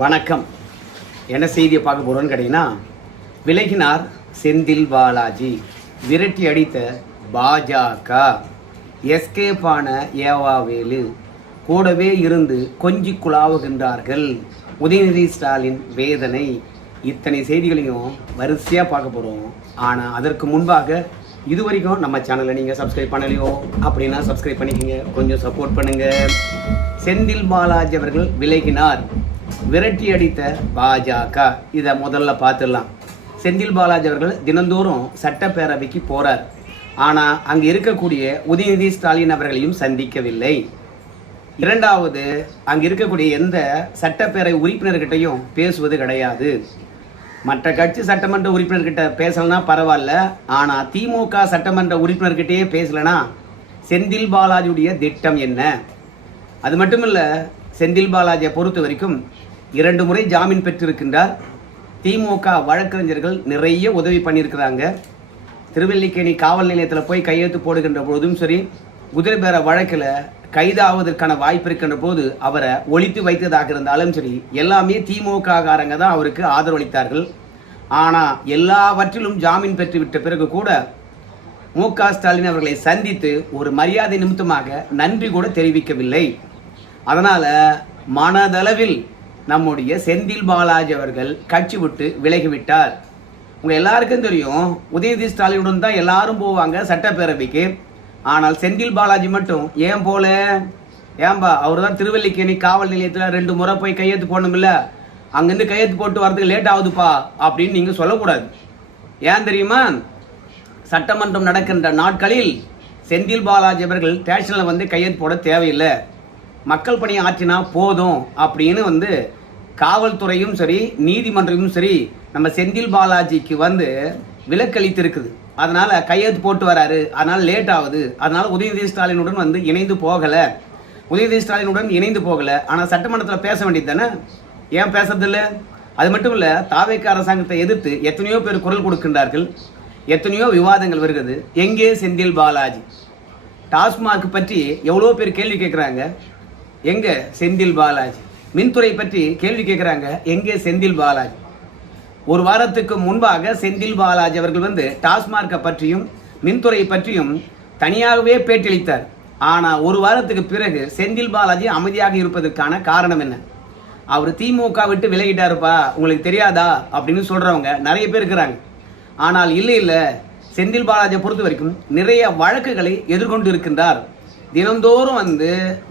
வணக்கம். என்ன செய்தியை பார்க்க போகிறோன்னு கேட்டிங்கன்னா, விலகினார் செந்தில் பாலாஜி, விரட்டி அடித்த பாஜக, எஸ்கேப்பான ஏவாவேலு, கூடவே இருந்து கொஞ்சி குழாவுகின்றார்கள், உதயநிதி ஸ்டாலின் வேதனை. இத்தனை செய்திகளையும் வரிசையாக பார்க்க போகிறோம். ஆனால் அதற்கு முன்பாக இது வரைக்கும் நம்ம சேனலை நீங்கள் சப்ஸ்கிரைப் பண்ணலையோ அப்படின்னா சப்ஸ்கிரைப் பண்ணிக்கோங்க, கொஞ்சம் சப்போர்ட் பண்ணுங்கள். செந்தில் பாலாஜி அவர்கள் விலகினார், விரட்டி அடித்த பாஜக. இதை முதல்ல பார்த்துடலாம். செந்தில் பாலாஜி அவர்கள் தினந்தோறும் சட்டப்பேரவைக்கு போகிறார். ஆனால் அங்கே இருக்கக்கூடிய உதயநிதி ஸ்டாலின் அவர்களையும் சந்திக்கவில்லை. இரண்டாவது, அங்கே இருக்கக்கூடிய எந்த சட்டப்பேரவை உறுப்பினர்கிட்டையும் பேசுவது கிடையாது. மற்ற கட்சி சட்டமன்ற உறுப்பினர்கிட்ட பேசலனா பரவாயில்ல, ஆனால் திமுக சட்டமன்ற உறுப்பினர்கிட்டயே பேசலனா செந்தில் பாலாஜியுடைய திட்டம் என்ன? அது மட்டும் இல்லை, செந்தில் பாலாஜியை பொறுத்த வரைக்கும் 2 முறை ஜாமீன் பெற்றிருக்கின்றார். திமுக வழக்கறிஞர்கள் நிறைய உதவி பண்ணியிருக்கிறாங்க. திருவல்லிக்கேணி காவல் நிலையத்தில் போய் கையெழுத்து போடுகின்ற பொழுதும் சரி, குதிரை பேர வழக்கில் கைதாவதற்கான வாய்ப்பு இருக்கின்ற போது அவரை ஒழித்து வைத்ததாக இருந்தாலும் சரி, எல்லாமே திமுக காரங்க தான் அவருக்கு ஆதரவளித்தார்கள். ஆனால் எல்லாவற்றிலும் ஜாமீன் பெற்றுவிட்ட பிறகு கூட மு.க. ஸ்டாலின் அவர்களை சந்தித்து ஒரு மரியாதை நிமித்தமாக நன்றி கூட தெரிவிக்கவில்லை. அதனால் மனதளவில் நம்முடைய செந்தில் பாலாஜி அவர்கள் கட்சி விட்டு விலகிவிட்டார். உங்கள் எல்லாருக்கும் தெரியும், உதயநிதி ஸ்டாலினுடன் தான் எல்லாரும் போவாங்க சட்டப்பேரவைக்கு. ஆனால் செந்தில் பாலாஜி மட்டும் ஏன் போல? ஏன்பா, அவர் தான் திருவல்லிக்கேணி காவல் நிலையத்தில் 2 முறை போய் கையெழுத்து போடணும்ல, அங்கேருந்து கையெழுத்து போட்டு வரதுக்கு லேட் ஆகுதுப்பா அப்படின்னு நீங்கள் சொல்லக்கூடாது. ஏன் தெரியுமா? சட்டமன்றம் நடக்கின்ற நாட்களில் செந்தில் பாலாஜி அவர்கள் ஸ்டேஷனில் வந்து கையெழுத்து போட தேவையில்லை, மக்கள் பணி ஆற்றினா போதும் அப்படின்னு காவல்துறையும் சரி நீதிமன்றமும் சரி நம்ம செந்தில் பாலாஜிக்கு விலக்களித்து இருக்குது. அதனால் கையெழுத்து போட்டு வராரு, அதனால் லேட் ஆகுது. அதனால் உதயநிதி ஸ்டாலினுடன் இணைந்து போகலை. உதயநிதி ஸ்டாலினுடன் இணைந்து போகலை, ஆனால் சட்டமன்றத்தில் பேச வேண்டியது தானே, ஏன் பேசுறதில்லை? அது மட்டும் இல்லை, தாவேக அரசாங்கத்தை எதிர்த்து எத்தனையோ பேர் குரல் கொடுக்கின்றார்கள், எத்தனையோ விவாதங்கள் வருகிறது. எங்கே செந்தில் பாலாஜி? டாஸ்மாக் பற்றி எவ்வளோ பேர் கேள்வி கேட்குறாங்க, எங்கே செந்தில் பாலாஜி? மின்துறை பற்றி கேள்வி கேட்குறாங்க, எங்கே செந்தில் பாலாஜி? ஒரு வாரத்துக்கு முன்பாக செந்தில் பாலாஜி அவர்கள் டாஸ்மார்க்கை பற்றியும் மின்துறை பற்றியும் தனியாகவே பேட்டியளித்தார். ஆனால் ஒரு வாரத்துக்கு பிறகு செந்தில் பாலாஜி அமைதியாக இருப்பதற்கான காரணம் என்ன? அவர் திமுக விட்டு விலகிட்டாருப்பா, உங்களுக்கு தெரியாதா அப்படின்னு சொல்கிறவங்க நிறைய பேர் இருக்கிறாங்க. ஆனால் இல்லை, செந்தில் பாலாஜியை பொறுத்த வரைக்கும் நிறைய வழக்குகளை எதிர்கொண்டு இருக்கின்றார். தினந்தோறும்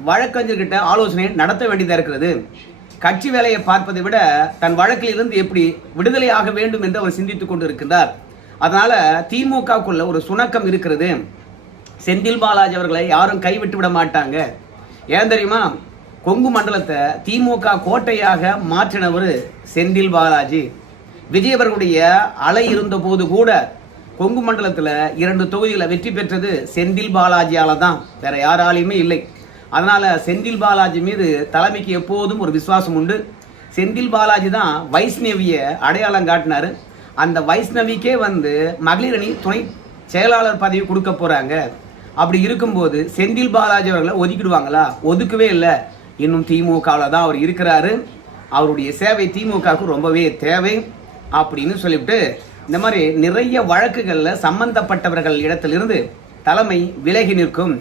வழக்கறிஞர்கிட்ட ஆலோசனை நடத்த வேண்டியதாக இருக்கிறது. கட்சி வேலையை பார்ப்பதை விட தன் வழக்கில் இருந்து எப்படி விடுதலை ஆக வேண்டும் என்று அவர் சிந்தித்துக் கொண்டு இருக்கின்றார். அதனால திமுகக்குள்ள ஒரு சுணக்கம் இருக்கிறது. செந்தில் பாலாஜி அவர்களை யாரும் கைவிட்டு விட மாட்டாங்க. ஏன் தெரியுமா? கொங்கு மண்டலத்தை திமுக கோட்டையாக மாற்றினவர் செந்தில் பாலாஜி. விஜய் அவர்களுடைய அலை இருந்த போது கூட கொங்கு மண்டலத்தில் 2 தொகுதிகளை வெற்றி பெற்றது செந்தில் பாலாஜியால தான், வேற யாராலையுமே இல்லை. அதனால செந்தில் பாலாஜி மீது தலைமைக்கு எப்போதும் ஒரு விசுவாசம் உண்டு. செந்தில் பாலாஜி தான் வைஷ்ணவியை அடையாளம் காட்டினாரு. அந்த வைஷ்ணவிக்கே மகளிர் அணி துணை செயலாளர் பதவி கொடுக்க போறாங்க. அப்படி இருக்கும்போது செந்தில் பாலாஜி அவர்களை ஒதுக்கிடுவாங்களா? ஒதுக்கவே இல்லை. இன்னும் திமுகவில் தான் அவர் இருக்கிறாரு. அவருடைய சேவை திமுகவுக்கு ரொம்பவே தேவை அப்படின்னு சொல்லிவிட்டு இந்த மாதிரி நிறைய வழக்குகளில் சம்பந்தப்பட்டவர்கள் இடத்திலிருந்து தலைமை விலகி நிற்கும்.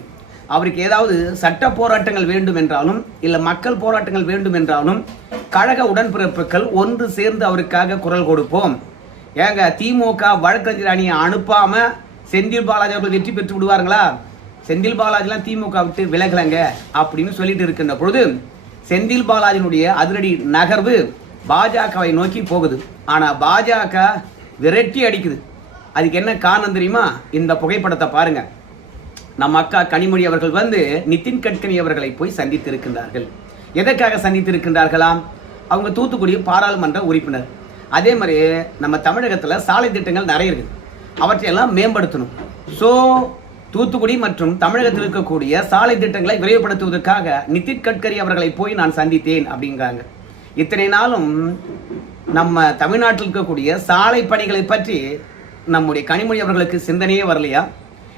அவருக்கு ஏதாவது சட்ட போராட்டங்கள் வேண்டும் என்றாலும் இல்லை மக்கள் போராட்டங்கள் வேண்டும் என்றாலும் கழக உடன்பிறப்புகள் ஒன்று சேர்ந்து அவருக்காக குரல் கொடுப்போம். ஏங்க, திமுக வழக்கறிஞர் அணியை அனுப்பாம செந்தில் பாலாஜி அவர்கள் வெற்றி பெற்று விடுவார்களா? செந்தில் பாலாஜிலாம் திமுக விட்டு விலகலங்க அப்படின்னு சொல்லிட்டு இருக்கின்ற பொழுது செந்தில் பாலாஜினுடைய அதிரடி நகர்வு பாஜகவை நோக்கி போகுது. ஆனால் பாஜக விரட்டி அடிக்குது. அதுக்கு என்ன காரணம் தெரியுமா? இந்த புகைப்படத்தை பாருங்க. நம்ம அக்கா கனிமொழி அவர்கள் நிதின் கட்கரி அவர்களை போய் சந்தித்திருக்கின்றார்கள். எதற்காக சந்தித்திருக்கின்றார்களாம்? அவங்க தூத்துக்குடி பாராளுமன்ற உறுப்பினர். அதே மாதிரி நம்ம தமிழகத்தில் சாலை திட்டங்கள் நிறைய இருக்குது, அவற்றையெல்லாம் மேம்படுத்தணும். ஸோ தூத்துக்குடி மற்றும் தமிழகத்தில் இருக்கக்கூடிய சாலை திட்டங்களை விரைவுபடுத்துவதற்காக நிதின் கட்கரி அவர்களை போய் நான் சந்தித்தேன் அப்படிங்கிறாங்க. இத்தனை நாளும் நம்ம தமிழ்நாட்டில் இருக்கக்கூடிய சாலை பணிகளை பற்றி நம்முடைய கனிமொழி அவர்களுக்கு சிந்தனையே வரலையா?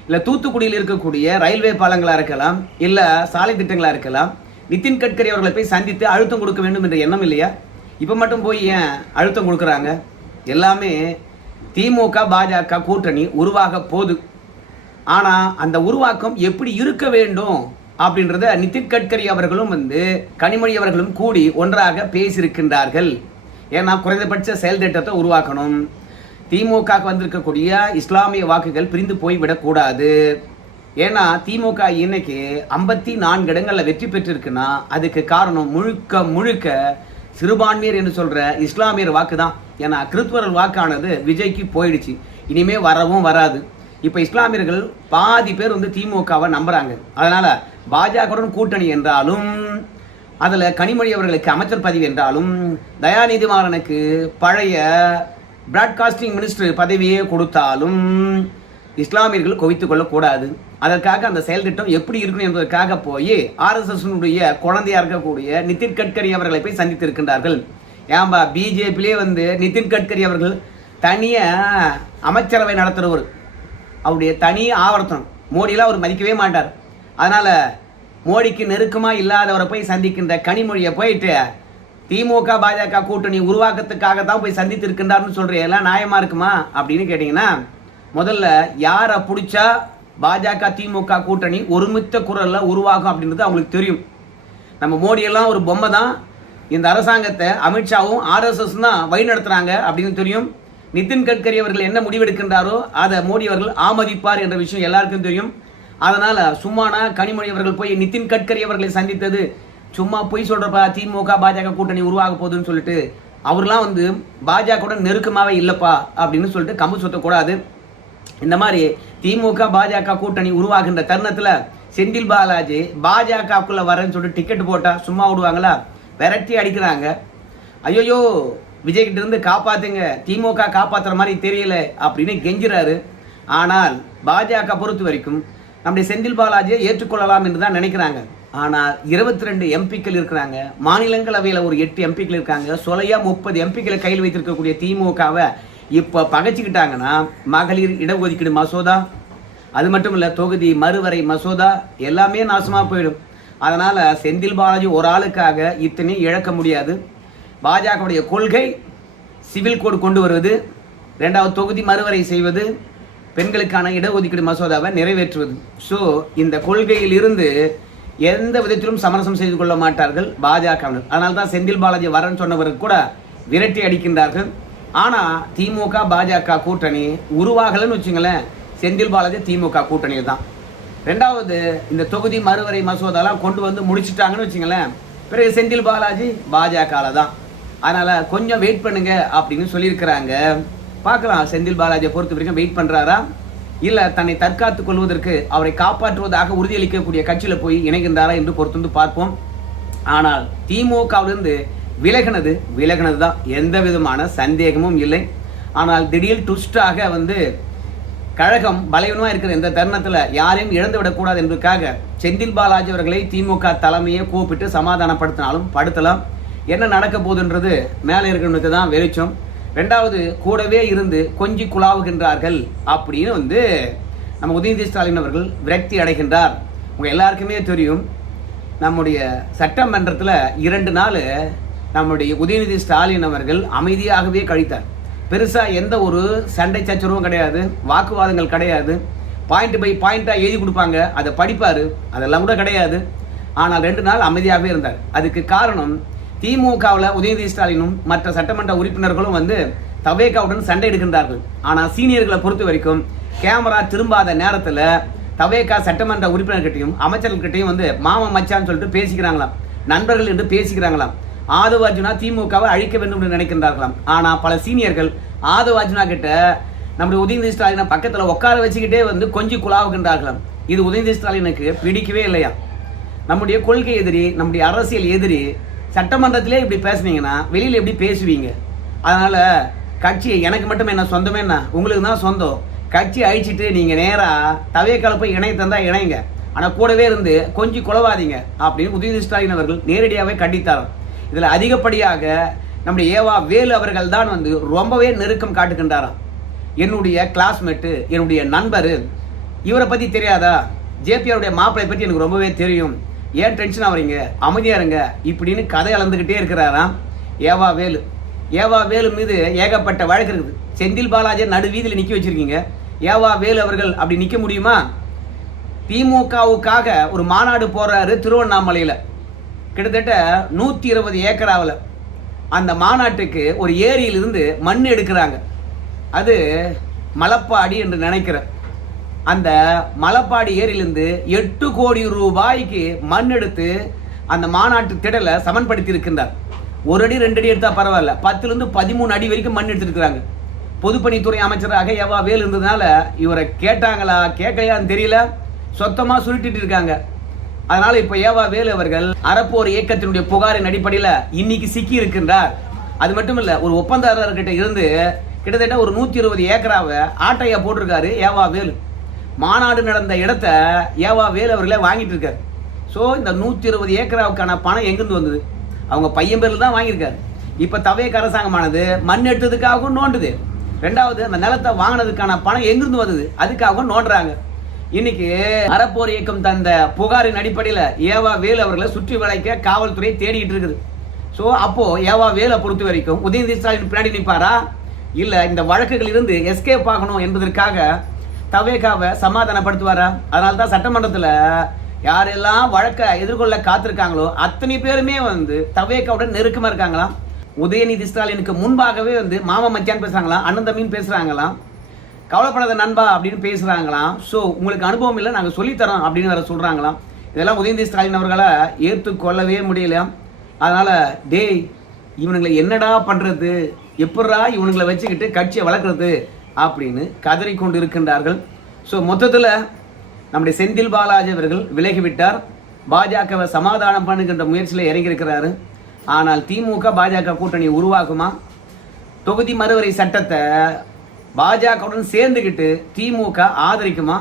இல்லை தூத்துக்குடியில் இருக்கக்கூடிய ரயில்வே பாலங்களாக இருக்கலாம், இல்லை சாலை திட்டங்களாக இருக்கலாம், நிதின் கட்கரி அவர்களை போய் சந்தித்து அழுத்தம் கொடுக்க வேண்டும் என்ற எண்ணம் இல்லையா? இப்போ மட்டும் போய் ஏன் அழுத்தம் கொடுக்குறாங்க? எல்லாமே திமுக பாஜக கூட்டணி உருவாக போகுது. ஆனால் அந்த உருவாக்கம் எப்படி இருக்க வேண்டும் அப்படின்றத நிதின் கட்கரி அவர்களும் கனிமொழி அவர்களும் கூடி ஒன்றாக பேசியிருக்கின்றார்கள். ஏன்னா குறைந்தபட்ச செயல் திட்டத்தை உருவாக்கணும். திமுக வந்திருக்கக்கூடிய இஸ்லாமிய வாக்குகள் பிரிந்து போய்விடக்கூடாது. ஏன்னா திமுக இன்னைக்கு 54 இடங்களில் வெற்றி பெற்றிருக்குன்னா அதுக்கு காரணம் முழுக்க முழுக்க சிறுபான்மையர் என்று சொல்ற இஸ்லாமியர் வாக்கு தான். ஏன்னா கிறிஸ்துவர் வாக்கானது விஜய்க்கு போயிடுச்சு, இனிமே வரவும் வராது. இப்போ இஸ்லாமியர்கள் பாதி பேர் திமுகவை நம்புறாங்க. அதனால பாஜகவுடன் கூட்டணி என்றாலும், அதில் கனிமொழி அவர்களுக்கு அமைச்சர் பதவி என்றாலும், தயாநிதி மாறனுக்கு பழைய பிராட்காஸ்டிங் மினிஸ்டர் பதவியே கொடுத்தாலும் இஸ்லாமியர்கள் குவித்துக் கொள்ளக்கூடாது. அதற்காக அந்த செயல் திட்டம் எப்படி இருக்கணும் என்பதற்காக போய் RSS குழந்தையா இருக்கக்கூடிய நிதின் கட்கரி அவர்களை போய் சந்தித்திருக்கின்றார்கள். ஏன்பா பிஜேபியிலே நிதின் கட்கரி அவர்கள் தனிய அமைச்சரவை நடத்துறவர், அவருடைய தனி ஆவர்த்தனம். மோடியெல்லாம் அவர் மதிக்கவே மாட்டார். அதனால மோடிக்கு நெருக்கமா இல்லாதவரை போய் சந்திக்கின்ற கனிமொழியை போயிட்டு திமுக பாஜக கூட்டணி உருவாக்கத்துக்காக தான் போய் சந்தித்து இருக்கின்றார்னு சொல்றேன். எல்லாம் நியாயமா இருக்குமா அப்படின்னு கேட்டீங்கன்னா, முதல்ல யாரை பிடிச்சா பாஜக திமுக கூட்டணி ஒருமித்த குரல்ல உருவாகும் அப்படின்றது அவங்களுக்கு தெரியும். நம்ம மோடியெல்லாம் ஒரு பொம்மை தான், இந்த அரசாங்கத்தை அமித்ஷாவும் RSS தான் வழி நடத்துறாங்க அப்படின்னு தெரியும். நிதின் கட்கரி அவர்கள் என்ன முடிவெடுக்கின்றாரோ அதை மோடி அவர்கள் ஆமதிப்பார் என்ற விஷயம் எல்லாருக்கும் தெரியும். அதனால சும்மானா கனிமொழி அவர்கள் போய் நிதின் கட்கரி அவர்களை சந்தித்தது சும்மா போய் சொல்றப்பா திமுக பாஜக கூட்டணி உருவாக போகுதுன்னு சொல்லிட்டு அவர்லாம் பாஜக நெருக்கமாவே இல்லப்பா அப்படின்னு சொல்லிட்டு கம்பு சுத்தக்கூடாது. இந்த மாதிரி திமுக பாஜக கூட்டணி உருவாகின்ற தருணத்துல செந்தில் பாலாஜி பாஜகக்குள்ள வரேன்னு சொல்லிட்டு டிக்கெட் போட்டா சும்மா விடுவாங்களா? விரட்டி அடிக்கிறாங்க. ஐயோ விஜய் கிட்ட இருந்து காப்பாத்துங்க, திமுக காப்பாத்துற மாதிரி தெரியல அப்படின்னு கெஞ்சுறாரு. ஆனால் பாஜக பொறுத்த வரைக்கும் நம்முடைய செந்தில் பாலாஜியை ஏற்றுக்கொள்ளலாம் என்று தான் நினைக்கிறாங்க. ஆனால் 22 எம்பிக்கள் இருக்கிறாங்க, மாநிலங்களவையில் ஒரு 8 எம்பிக்கள் இருக்காங்க, சொலையா 30 எம்பிக்களை கையில் வைத்திருக்கக்கூடிய திமுகவை இப்ப பகைச்சுக்கிட்டாங்கன்னா மகளிர் இடஒதுக்கீடு மசோதா, அது மட்டும் இல்ல தொகுதி மறுவரை மசோதா எல்லாமே நாசமா போயிடும். அதனால செந்தில் பாலாஜி ஒரு ஆளுக்காக இத்தனை இழக்க முடியாது. பாஜகவுடைய கொள்கை சிவில் கோடு கொண்டு வருவது, 2வது தொகுதி மறுவரை செய்வது, பெண்களுக்கான இடஒதுக்கீடு மசோதாவை நிறைவேற்றுவது. ஸோ இந்த கொள்கையில் இருந்து எந்த விதத்திலும் சமரசம் செய்து கொள்ள மாட்டார்கள் பாஜகவினர். அதனால தான் செந்தில் பாலாஜி வரன்னு சொன்னவர்கள் கூட விரட்டி அடிக்கின்றார்கள். ஆனா திமுக பாஜக கூட்டணி உருவாகலன்னு வச்சுங்களேன், செந்தில் பாலாஜி திமுக கூட்டணியில் தான். 2வது இந்த தொகுதி மறுவரை மசோதாலாம் கொண்டு முடிச்சுட்டாங்கன்னு வச்சுங்களேன், பிறகு செந்தில் பாலாஜி பாஜக தான். அதனால கொஞ்சம் வெயிட் பண்ணுங்க அப்படின்னு சொல்லியிருக்கிறாங்க. பார்க்கலாம் செந்தில் பாலாஜியை பொறுத்த வரைக்கும் வெயிட் பண்றாரா, இல்ல தன்னை தற்காத்துக் கொள்வதற்கு அவரை காப்பாற்றுவதாக உறுதியளிக்கக்கூடிய கட்சியில போய் இணைகின்றாரா என்று பொறுத்து பார்ப்போம். ஆனால் திமுகவிலிருந்து விலகினது தான், எந்த விதமான சந்தேகமும் இல்லை. ஆனால் திடீர் ட்விஸ்டாக கழகம் பலவீனமா இருக்கிற இந்த தருணத்துல யாரையும் இழந்து விடக்கூடாது என்பதற்காக செந்தில் பாலாஜி அவர்களை திமுக தலைமையை கூப்பிட்டு சமாதானப்படுத்தினாலும் படுத்தலாம். என்ன நடக்க போகுதுன்றது மேலே இருக்கிறவனுக்கு தான் வெளிச்சம். 2வது கூடவே இருந்து கொஞ்சி குழாவுகின்றார்கள் அப்படின்னு நம்ம உதயநிதி ஸ்டாலின் அவர்கள் விரக்தி அடைகின்றார். உங்க எல்லாருக்குமே தெரியும், நம்முடைய சட்டமன்றத்தில் 2 நாள் நம்முடைய உதயநிதி ஸ்டாலின் அவர்கள் அமைதியாகவே கழித்தார். பெருசா எந்த ஒரு சண்டை சச்சரவும் கிடையாது, வாக்குவாதங்கள் கிடையாது, பாயிண்ட் பை பாயிண்டா எழுதி கொடுப்பாங்க, அதை படிப்பாரு, அதெல்லாம் கூட கிடையாது. ஆனால் 2 நாள் அமைதியாகவே இருந்தார். அதுக்கு காரணம் திமுகவில் உதயநிதி ஸ்டாலினும் மற்ற சட்டமன்ற உறுப்பினர்களும் தவேகாவுடன் சண்டை எடுக்கின்றார்கள். ஆனால் சீனியர்களை பொறுத்த வரைக்கும் கேமரா திரும்பாத நேரத்தில் தவேகா சட்டமன்ற உறுப்பினர்கிட்டையும் அமைச்சர்கிட்டையும் மாமா மச்சான்னு சொல்லிட்டு பேசிக்கிறாங்களாம், நண்பர்கள் என்று பேசிக்கிறாங்களாம். ஆதவ அர்ஜுனா திமுகவை அழிக்க வேண்டும் என்று நினைக்கின்றார்களாம். ஆனா பல சீனியர்கள் ஆதவ அர்ஜுனா கிட்ட நம்முடைய உதயநிதி ஸ்டாலினை பக்கத்துல உட்கார வச்சுக்கிட்டே கொஞ்சம் குழாவுகின்றார்களாம். இது உதயநிதி ஸ்டாலினுக்கு பிடிக்கவே இல்லையா. நம்முடைய கொள்கை எதிரி, நம்முடைய அரசியல் எதிரி சட்டமன்றத்திலே இப்படி பேசுனீங்கன்னா வெளியில எப்படி பேசுவீங்க? அதனால கட்சி எனக்கு மட்டும் என்ன சொந்தமே, என்ன உங்களுக்கு தான் சொந்தம். கட்சி அழிச்சிட்டு நீங்க நேரா தவேக்கால போய் இணைய தந்தா இணைங்க, ஆனா கூடவே இருந்து கொஞ்சம் குழவாதீங்க அப்படின்னு உதயநிதி ஸ்டாலின் அவர்கள் நேரடியாகவே கண்டித்தாராம். இதுல அதிகப்படியாக நம்முடைய ஏவா வேலு அவர்கள் தான் ரொம்பவே நெருக்கம் காட்டுகின்றாராம். என்னுடைய கிளாஸ்மேட்டு, என்னுடைய நண்பர், இவரை பத்தி தெரியாதா? ஜேபிஆருடைய மாப்பிளை பற்றி எனக்கு ரொம்பவே தெரியும், ஏன் டென்ஷன் ஆகிறீங்க, அமைதியா இருங்க இப்படின்னு கதை அளந்துகிட்டே இருக்கிறாராம். ஏவா வேலு. ஏவா வேலு மீது ஏகப்பட்ட வழக்கு இருக்குது. செந்தில் பாலாஜியை நடு வீதியில் நிற்க வச்சிருக்கீங்க. ஏவா வேலு அவர்கள் அப்படி நிற்க முடியுமா? திமுகவுக்காக ஒரு மாநாடு போடுறாரு திருவண்ணாமலையில், கிட்டத்தட்ட 120 ஏக்கராவில். அந்த மாநாட்டுக்கு ஒரு ஏரியிலிருந்து மண் எடுக்கிறாங்க. அது மலப்பாடி என்று நினைக்கிறேன். அந்த மலப்பாடி ஏரியிலிருந்து 8 கோடி ரூபாய்க்கு மண் எடுத்து அந்த மாநாட்டு திடலை சமன்படுத்தி இருக்கின்றார். 1 அடி 2 அடி எடுத்தா பரவாயில்ல, 10லிருந்து 13 அடி வரைக்கும் மண் எடுத்துருக்கிறாங்க. பொதுப்பணித்துறை அமைச்சராக ஏவா வேலு இருந்ததுனால இவரை கேட்டாங்களா கேட்கலையான்னு தெரியல, சொத்தமாக சுருட்டிட்டு இருக்காங்க. அதனால இப்ப ஏவா வேலு அவர்கள் அறப்போர் இயக்கத்தினுடைய புகாரின் அடிப்படையில் இன்னைக்கு சிக்கி இருக்கின்றார். அது மட்டும் இல்ல, ஒரு ஒப்பந்ததாரர்கிட்ட இருந்து கிட்டத்தட்ட ஒரு 120 ஏக்கராவை ஆட்டையா போட்டிருக்காரு ஏவா வேலு. மாநாடு நடந்த இடத்த ஏவா வேலு அவர்களே வாங்கிட்டு இருக்காரு. ஸோ இந்த 120 ஏக்கராவுக்கான பணம் எங்கிருந்து வந்தது? அவங்க பையன் பேர்ல தான் வாங்கியிருக்காரு. இப்ப தவேக அரசாங்கமானது மண் எடுத்ததுக்காகவும் நோண்டுது. ரெண்டாவது, அந்த நிலத்தை வாங்கினதுக்கான பணம் எங்கிருந்து வந்தது? அதுக்காகவும் நோண்டுறாங்க. இன்னைக்கு அறப்போர் இயக்கம் தந்த புகாரின் அடிப்படையில் ஏவா வேலு அவர்களை சுற்றி வளைக்க காவல்துறை தேடிட்டு இருக்குது. ஸோ அப்போ ஏவா வேலை பொறுத்த வரைக்கும் உதயநிதி ஸ்டாலின் பின்னாடி நிற்பாரா, இல்ல இந்த வழக்குகள் இருந்து எஸ்கேப் ஆகணும் என்பதற்காக தவேகாவை சமாதானப்படுத்துவாரா? அதனால தான் சட்டமன்றத்தில் யாரெல்லாம் வழக்கை எதிர்கொள்ள காத்திருக்காங்களோ அத்தனை பேருமே தவேகாவுடன் நெருக்கமா இருக்காங்களாம். உதயநிதி ஸ்டாலினுக்கு முன்பாகவே மாமா மச்சான் பேசுறாங்களாம், அண்ணன் தம்பின்னு பேசுறாங்களாம், கவலைப்படாத நண்பா அப்படின்னு பேசுறாங்களாம். ஸோ உங்களுக்கு அனுபவம் இல்லை, நாங்கள் சொல்லித்தரோம் அப்படின்னு வேற சொல்றாங்களாம். இதெல்லாம் உதயநிதி ஸ்டாலின் அவர்களை ஏற்றுக்கொள்ளவே முடியல. அதனால டேய், இவனுங்களை என்னடா பண்றது, எப்படா இவனுங்களை வச்சுக்கிட்டு கட்சியை வளர்க்கறது அப்படின்னு கதறிக்கொண்டு இருக்கின்றார்கள். ஸோ மொத்தத்தில் நம்முடைய செந்தில் பாலாஜி அவர்கள் விலகிவிட்டார். பாஜகவை சமாதானம் பண்ணுகின்ற முயற்சியில் இறங்கி இருக்கிறாரு. ஆனால் திமுக பாஜக கூட்டணி உருவாகுமா? தொகுதி மறுவரை சட்டத்தை பாஜகவுடன் சேர்ந்துக்கிட்டு திமுக ஆதரிக்குமா?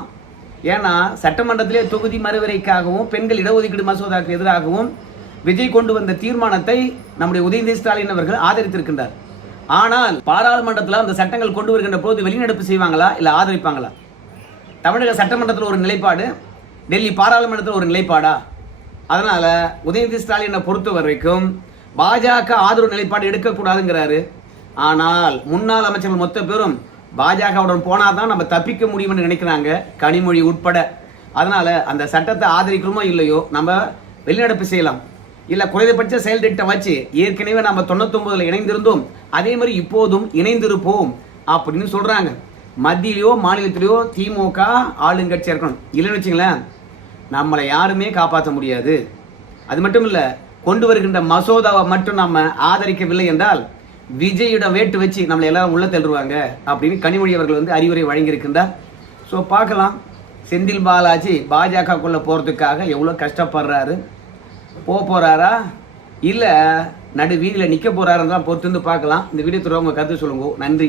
ஏன்னா சட்டமன்றத்திலே தொகுதி மறுவரைக்காகவும் பெண்கள் இடஒதுக்கீடு மசோதாவுக்கு எதிராகவும் விஜய் கொண்டு வந்த தீர்மானத்தை நம்முடைய உதயநிதி ஸ்டாலின் அவர்கள் ஆதரித்திருக்கின்றார். ஆனால் பாராளுமன்றத்தில் அந்த சட்டங்கள் கொண்டு வருகின்ற போது வெளிநடப்பு செய்வாங்களா இல்லை ஆதரிப்பாங்களா? தமிழக சட்டமன்றத்தில் ஒரு நிலைப்பாடு, டெல்லி பாராளுமன்றத்தில் ஒரு நிலைப்பாடா? அதனால உதயநிதி ஸ்டாலினை பொறுத்த வரைக்கும் பாஜக ஆதரவு நிலைப்பாடு எடுக்கக்கூடாதுங்கிறாரு. ஆனால் முன்னாள் அமைச்சர்கள் மொத்த பேரும் பாஜகவுடன் போனாதான் நம்ம தப்பிக்க முடியும்னு நினைக்கிறாங்க, கனிமொழி உட்பட. அதனால அந்த சட்டத்தை ஆதரிக்கிறோமோ இல்லையோ நம்ம வெளிநடப்பு செய்யலாம், இல்ல குறைந்தபட்ச செயல் திட்டம் வச்சு ஏற்கனவே நம்ம 99 இணைந்திருந்தோம், அதே மாதிரி இப்போதும் இணைந்திருப்போம் அப்படின்னு சொல்றாங்க. மத்தியிலையோ மாநிலத்திலேயோ திமுக ஆளுங்கட்சியா இருக்கணும். இல்லைன்னு வச்சுங்களேன், நம்மளை யாருமே காப்பாற்ற முடியாது. அது மட்டும் இல்ல, கொண்டு வருகின்ற மசோதாவை மட்டும் நம்ம ஆதரிக்கவில்லை என்றால் விஜயிடம் வேட்டு வச்சு நம்மளை எல்லாரும் உள்ள தள்ளுவாங்க அப்படின்னு கனிமொழி அவர்கள் அறிவுரை வழங்கியிருக்கின்றார். ஸோ பார்க்கலாம், செந்தில் பாலாஜி பாஜகக்குள்ள போறதுக்காக எவ்வளோ கஷ்டப்படுறாரு, போறாரா இல்லை நடு வீதியில் நிற்க போறாருன்னு தான் பொறுத்து பார்க்கலாம். இந்த வீடியோ உங்க கருத்து சொல்லுங்க. நன்றி.